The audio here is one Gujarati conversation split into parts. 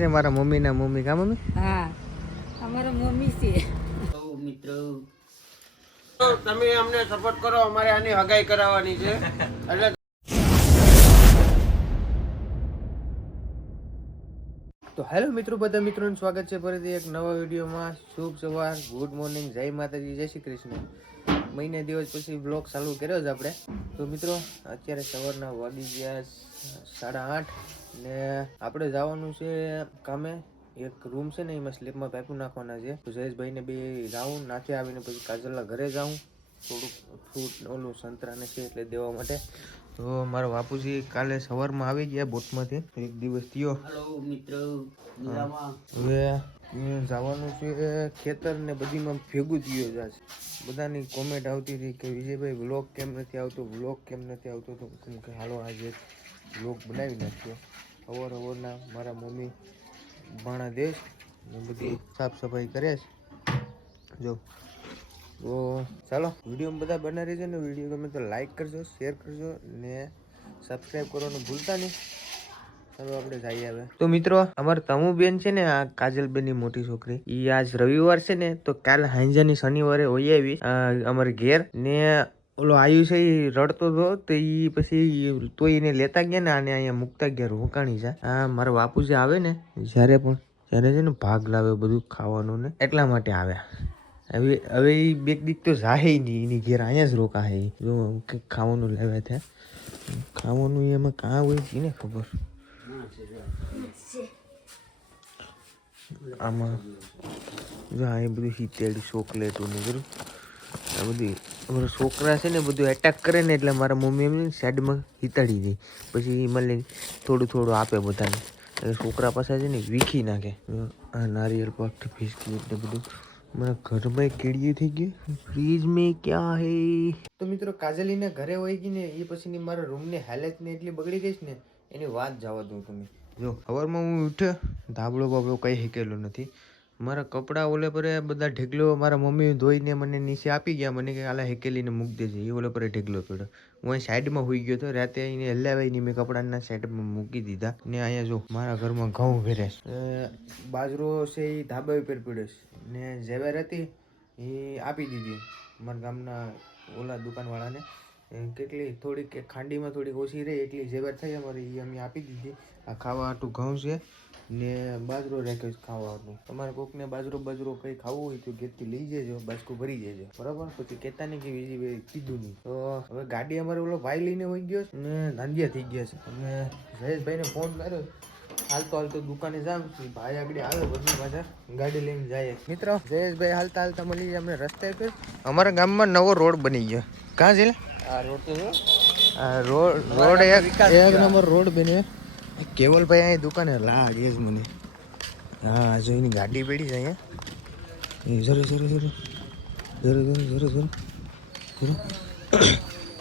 છે મારા મમ્મી ના મમ્મી કા મમ્મી? હા અમારા મમ્મી છે. મિત્રો તમે અમને સપોર્ટ કરો, અમારે આની હગાઈ કરાવવાની છે એટલે તો હેલો મિત્રો, બધા મિત્રોનું સ્વાગત છે ફરીથી એક નવા વિડીયોમાં. શુભ સવાર, ગુડ મોર્નિંગ, જય માતાજી, જય શ્રી કૃષ્ણ. મહિને દિવસ પછી બ્લોગ ચાલુ કર્યો છે આપણે. તો મિત્રો અત્યારે સવારના વાગી ગયા 8:30 ને આપણે જવાનું છે કામે. એક રૂમ છે ને એમાં સ્લેબમાં પાઇપો નાખવાના છે. તો જયેશભાઈને બે જાઉં, નાખી આવીને પછી કાજલના ઘરે જાઉં, થોડુંક ફ્રૂટ ઓલું સંતરાને છે એટલે દેવા માટે. તો મારા બાપુજી કાલે સવારમાં આવી ગયા બોટમાંથી, એક દિવસ થયો. હેલો મિત્રો, હવે જવાનું છે ખેતર ને બધીમાં ભેગું થયો છે. બધાની કોમેન્ટ આવતી હતી કે વિજયભાઈ વ્લોગ કેમ નથી આવતો, વ્લોગ કેમ નથી આવતો. તો કેમ કે હાલો આજે વ્લોગ બનાવી નાખ્યો. અવારના મારા મમ્મી ભાણા દેશ ને બધી સાફ સફાઈ કરે છે જો. તો ચાલો વિડીયો બધા બનાવી છે ને, વિડીયો ગમે તો લાઈક કરજો, શેર કરજો ને સબસ્ક્રાઈબ કરવાનું ભૂલતા નહીં. ચાલો આપણે જઈએ હવે. તો મિત્રો અમારે તમુ બેન છે ને, આ કાજલબેન ની મોટી છોકરી, ઈ આજ રવિવાર છે ને તો કાલ હાંજાની શનિવારે હોઈ આવી અમારે ઘેર ને. ઓલો આયુ છે એ રડતો હતો તો ઈ પછી તો એને લેતા ગયા ને, આને અહીંયા મૂકતા ગયા રોકાણી છે. આ મારા બાપુજી આવે ને જ્યારે પણ ત્યારે છે ને ભાગ લાવે બધું ખાવાનું ને, એટલા માટે આવ્યા. હવે એ બે દીક તો જાહે નહીં, એની ઘેર અહીંયા જ રોકા હે. જો કંઈક ખાવાનું લાવ્યા ત્યાં, ખાવાનું એમાં કાં હોય છે ને ખબર. આમાં જો આ બધું હિતેડી ચોકલેટો ને બધું, આ બધી અમારા છોકરા છે ને બધું એટેક કરે ને એટલે મારા મમ્મી એમને સાઈડમાં હિતાડી દે, પછી મને થોડું થોડું આપે બધાને. એટલે છોકરા પાસે છે ને વીખી નાખે. આ નારિયેળ પાક બિસ્કીટ ને બધું. મારા ઘરમાં કીડીયું થઈ ગયું. ફ્રીજ મેં ક્યાં હે. તો મિત્રો કાજલીને ઘરે હોય ગઈ ને એ પછીની મારા રૂમની હાલત ને એટલી બગડી ગઈ છે ને, એની વાત જવા દઉં તમે. જો સવારમાં હું ઉઠ્યો, ધાબળો બાબળો કંઈ હેકેલો નથી. મારા કપડાં ઓલે પર બધા ઢેગલો મારા મમ્મી ધોઈને મને નીચે આપી ગયા. મને કે આલા હેકેલીને મૂકી દેજે. એ ઓલે પર ઢેગલો પડ્યો. હું અહીં સાઈડમાં હોઈ ગયો હતો. રાતે એને હલાવાઈ નહીં, મેં કપડાના સાઈડમાં મૂકી દીધા. ને અહીંયા જો મારા ઘરમાં ઘઉં ભરે બાજરો છે એ ધાબા ઉપર પડ્યો છે ને. ઝેવેર હતી એ આપી દીધી મારા ગામના ઓલા દુકાનવાળાને. કેટલી થોડીક ખાંડીમાં થોડીક ઓછી રહી એટલી ઝેવેર થઈ અમારી, એ અમે આપી દીધી. આ ખાવા હાટું ઘઉં છે ને બાજરો રાખ્યો છે ખાવા હાટું. તમારે કોકને બાજરો કંઈ ખાવું હોય તો ઘેરથી લઈ જજો, બાજકું ભરી જજો, બરાબર. પછી કહેતા નહીં કે બીજી કીધું નહીં. તો હવે ગાડી અમારે ઓલો ભાઈ લઈને હોઈ ગયો ને ધાંધિયા થઈ ગયા છે. અમે જયેશભાઈને ફોન કર્યો, હાલતો દુકાને જામ, ભાઈ આગળ આવે બધી પાછા ગાડી લઈને જાય. મિત્રો જયેશભાઈ હાલતા મળી જાય અમને રસ્તે પર. અમારા ગામમાં નવો રોડ બની ગયો. કાં છે આ રોડ તો રોડ એક નંબર રોડ બન્યો. કેવલભાઈ અહીં દુકાને લાગે છે મને. હા જો એની ગાડી પડી છે અહીંયા.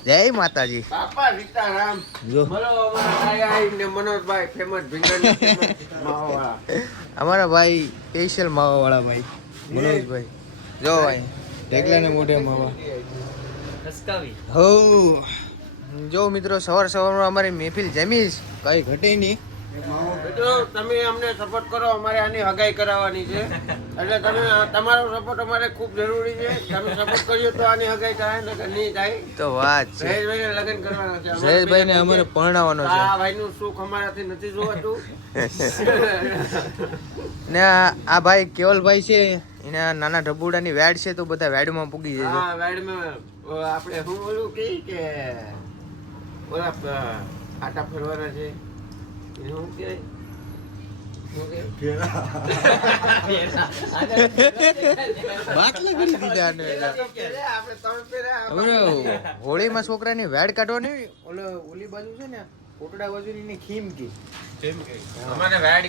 જય માતાજી. બાપા સીતારામ. જો બોલો અમારા ને મનોજભાઈ ફેમસ ભીંગણ માવા. અમારા ભાઈ સ્પેશિયલ માવા વાળા ભાઈ મનોજભાઈ. જો ભાઈ ઢેકલાને મોઢે માવા હો. જો મિત્રો સવારમાં અમારી મહેફિલ જમીશ કઈ ઘટે નહીં. મિત્રો તમે અમને સપોર્ટ કરો, અમારે આની હગાઈ કરાવવાની છે એટલે તમે તમારો સપોર્ટ અમારે ખૂબ જરૂરી છે. તમે સપોર્ટ કર્યો તો આની હગાઈ થાય ને નહીં થાય. તો વાત છે, જયેશભાઈને લગ્ન કરવાના છે. જયેશભાઈને અમારે પરણાવવાનો છે. આ ભાઈનું સુખ અમારાથી નથી જોવાતું. ને આ ભાઈ કેવલભાઈ છે, એના નાના ઢબુડાની વેડ છે તો બધા વેડમાં પૂગી જજો. હા વાડમાં આપણે હું ઓલું કહી કે ઓલા આટા ફેરવાના છે શું કે હોળીમાં છોકરાની વેડ કાઢવાની ઓલી બાજુ છે ને કોટડા બાજુ ની ખીમ કી અમારે વેડ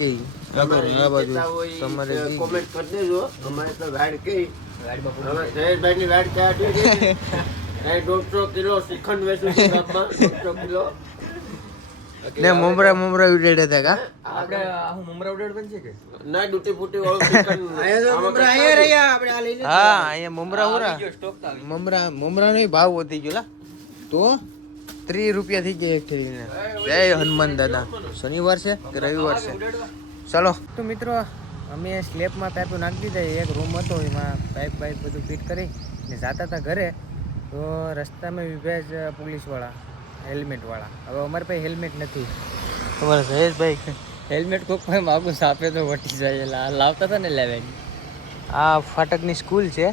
કહી આ બાજુ તમારે કોમેન્ટ કરી દેજો. અમારે તો વેડ કહી જયેશભાઈ ની વેડ કાઢી 150 કિલો શ્રીખંડ વેચું છું ગામમાં. 150 કિલો ને મમરા ઉડેડે હતા કા આપણે હું મમરા ઉડેડ બન છે કે ના ડૂટી ફૂટી વાળું શ્રીખંડ આયા મમરા આયા રહ્યા આપણે આ લઈને. હા અહીંયા મમરા હોરા મમરા નો ભાવ વધી ગયો લા. તો 30 રૂપિયા થઈ ગયા એક થઈને. જય હનુમાન દાદા. શનિવાર છે કે રવિવાર છે? ચાલો તો મિત્રો અમે સ્લેબમાં પાઇપ નાખી દીધા. એક રૂમ હતો એમાં પાઇપ બધું ફિટ કરી ને જતા હતા ઘરે, તો રસ્તામાં વિભેજ પોલીસવાળા હેલ્મેટવાળા. હવે અમારી પાસે હેલ્મેટ નથી. તમારે જયેશભાઈ હેલ્મેટ કોઈક ભાઈ માગું સાપે તો વટી જાય લાવતા હતા ને લેવાની. આ ફાટકની સ્કૂલ છે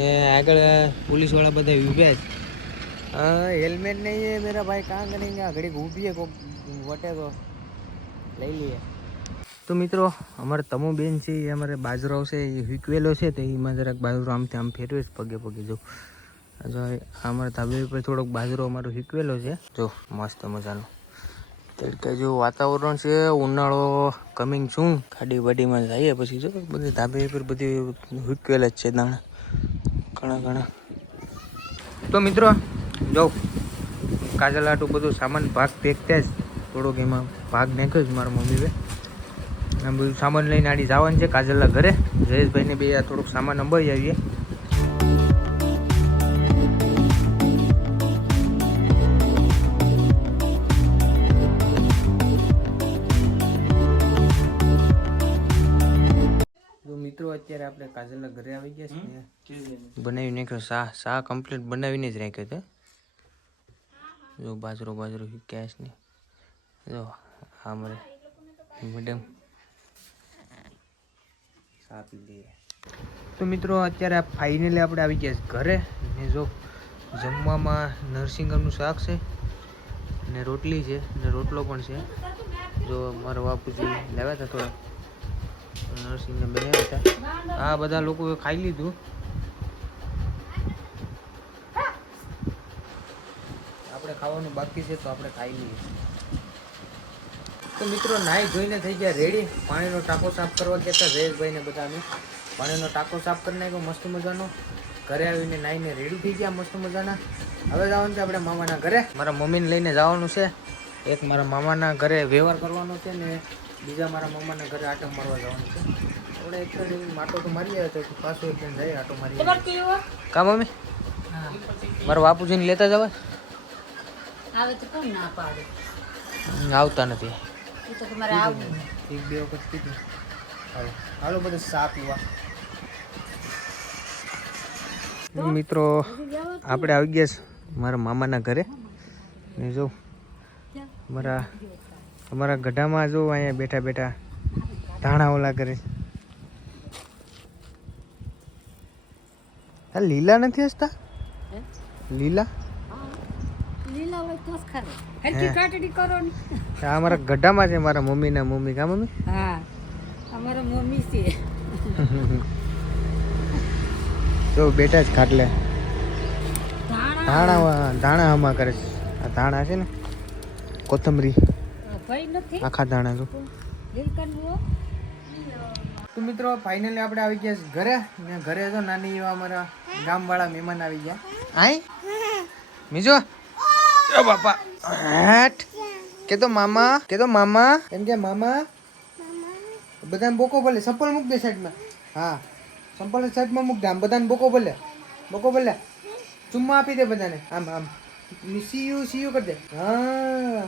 ને આગળ પોલીસવાળા બધા વિભેજ. हेलमेट नहीं है मेरा भाई, कहाँ करेंगे? घड़ी घूमी है को वटे को લઈ લઈએ. તો મિત્રો અમારે તમો બેન છે એ અમારે બાજરો છે એ હિકવેલો છે, તો એમાં જરાક બાજરો આમથી આમ ફેરવે છે પગે પગે. જો અમારા ધાબે પર થોડોક બાજરો અમારો હિકવેલો છે. જો મસ્ત મજાનો તડકે જો વાતાવરણ છે, ઉનાળો કમિંગ છું. ગાડી વાડીમાં જઈએ પછી જો બધી ધાબે પર બધી હિકવેલ જ છે દાણા ઘણા. તો મિત્રો જો કાજલ આટું બધું સામાન ભાગ ફેંકતા જ થોડોક એમાં ભાગ નાખ્યો છે મારા મમ્મીએ. આમ બધું સામાન લઈને આડી જવાનું છે કાજલના ઘરે. જયેશભાઈને બે થોડોક સામાન અંબાઈ આવીએ. તો મિત્રો અત્યારે આપણે કાજલના ઘરે આવી ગયા છે. બનાવી નાખ્યો શાહ કમ્પ્લીટ બનાવીને જ રાખ્યો હતો. જો બાજરો ગેસ ને જો હા મારે મેડમ ચા પી લઈએ. તો મિત્રો અત્યારે ફાઇનલી આપણે આવી ગયા ઘરે ને જો જમવામાં નરસિંગરનું શાક છે ને રોટલી છે ને રોટલો પણ છે. જો મારા બાપુજી લાવ્યા હતા થોડા નરસિંગને બનાવ્યા હતા. આ બધા લોકોએ ખાઈ લીધું. આપણે ખાવાનું બાકી છે તો આપણે ખાઈ લઈએ. તો મિત્રો નાહી જોઈને થઈ ગયા રેડી. પાણીનો ટાંકો સાફ કરવા કહેતા જયેશભાઈને બધાને પાણીનો ટાંકો સાફ કરી નાખ્યો મસ્ત મજાનો. ઘરે આવીને નાહીને રેડી થઈ ગયા મસ્ત મજાના. હવે જવાનું છે આપણે મામાના ઘરે. મારા મમ્મીને લઈને જવાનું છે. એક મારા મામાના ઘરે વ્યવહાર કરવાનો છે ને બીજા મારા મામાના ઘરે આટો મારવા જવાનું છે. આપણે એક માટો તો મારી આવ્યો તો પાછો એકદમ જઈએ આટો મારી. કા મમ્મી મારા બાપુજીને લેતા જવા આવે તો કોણ ના પાડે? આવતા નથી. એ તો તમારે આવવું. એક બે વખત કીધું. હાલો બધું ચા પીવા. મિત્રો આપણે આવી ગયા મારા મામાના ઘરે ને જો અમારા ગઢામાં જો અહીંયા બેઠા બેઠા ધાણા ઓલા કરે. આ લીલા નથી હસતા? લીલા લીલા હોય તો જ ખાવે. હરકી કાટડી કરો ને. આ અમારા ગઢામાં છે મારા મમ્મીના મમ્મી. કા મમ્મી? હા અમારા મમ્મી છે. જો બેટા જ ખાટલે ધાણા આમાં કરે છે. આ ધાણા છે ને કોથમરી ભાઈ નથી આખા ધાણા જો. તો મિત્રો ફાઇનલી આપણે આવી ગયા ઘરે ને ઘરે જો નાની એવા અમારા ગામવાળા મહેમાન આવી ગયા. આય મીજો ઓ બાપા હેટ કે તો મામા એમ કે મામા બધાને બોકો બોલે. ચપ્પલ મૂક દે સાઈડમાં. હા ચપ્પલ સાઈડમાં મૂક દે. આમ બધાને બોકો બોલે ચુમ્મા આપી દે બધાને. આમ સીયુ કરી દે. હા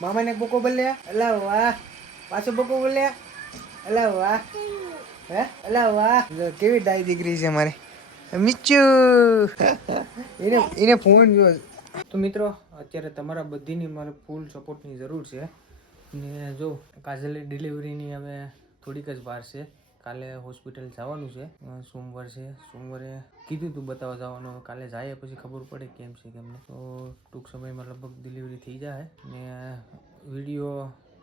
મામાને બોકો બોલે. અલા વાહ પાછો બોકો બોલે. અલા વાહ હે અલા વાહ કેવી ડાઈ દીકરી છે મારે મિચ્ચુ. એને ફોન જો. તો મિત્રો અત્યારે તમારા બધીની મારે ફૂલ સપોર્ટની જરૂર છે ને જો કાજલની ડિલિવરીની હવે થોડીક જ વાર છે. કાલે હોસ્પિટલ જવાનું છે. સોમવાર છે. સોમવારે કીધું તું બતાવવા જવાનું. કાલે જાય પછી ખબર પડે કેમ છે કેમ નહીં. તો ટૂંક સમયમાં લગભગ ડિલિવરી થઈ જાય ને વિડીયો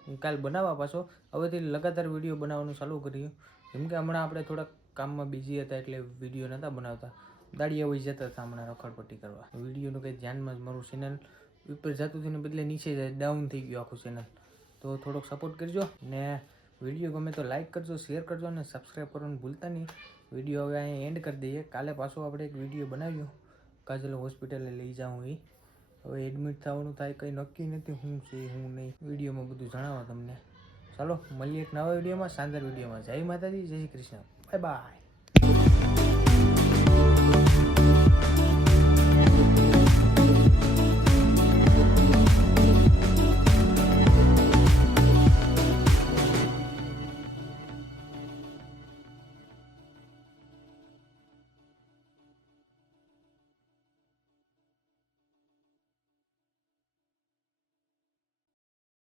હું કાલ બનાવવા પાછો હવેથી લગાતાર વિડીયો બનાવવાનું ચાલુ કર્યું. કેમ કે હમણાં આપણે થોડાક કામમાં બિઝી હતા એટલે વિડીયો નહોતા બનાવતા. દાડિયા વહી જતા હતા હમણાં રખડપટ્ટી કરવા. વિડીયોનું કંઈ ધ્યાનમાં જ મારું ચેનલ ઉપર જતું હતું ને બદલે નીચે જાય ડાઉન થઈ ગયું આખું ચેનલ. તો થોડોક સપોર્ટ કરજો ને વિડીયો ગમે તો લાઇક કરજો, શેર કરજો અને સબસ્ક્રાઈબ કરવાનું ભૂલતા નહીં. વિડીયો હવે અહીં એન્ડ કરી દઈએ. કાલે પાછો આપણે એક વિડીયો બનાવ્યો કાજલ હોસ્પિટલે લઈ જાઉં એ. હવે એડમિટ થવાનું થાય કંઈ નક્કી નથી શું છે શું નહીં. વિડીયોમાં બધું જણાવો તમને. ચાલો મળીએ એક નવા વિડીયોમાં, શાનદાર વિડીયોમાં. જય માતાજી, જય શ્રી કૃષ્ણ, બાય બાય.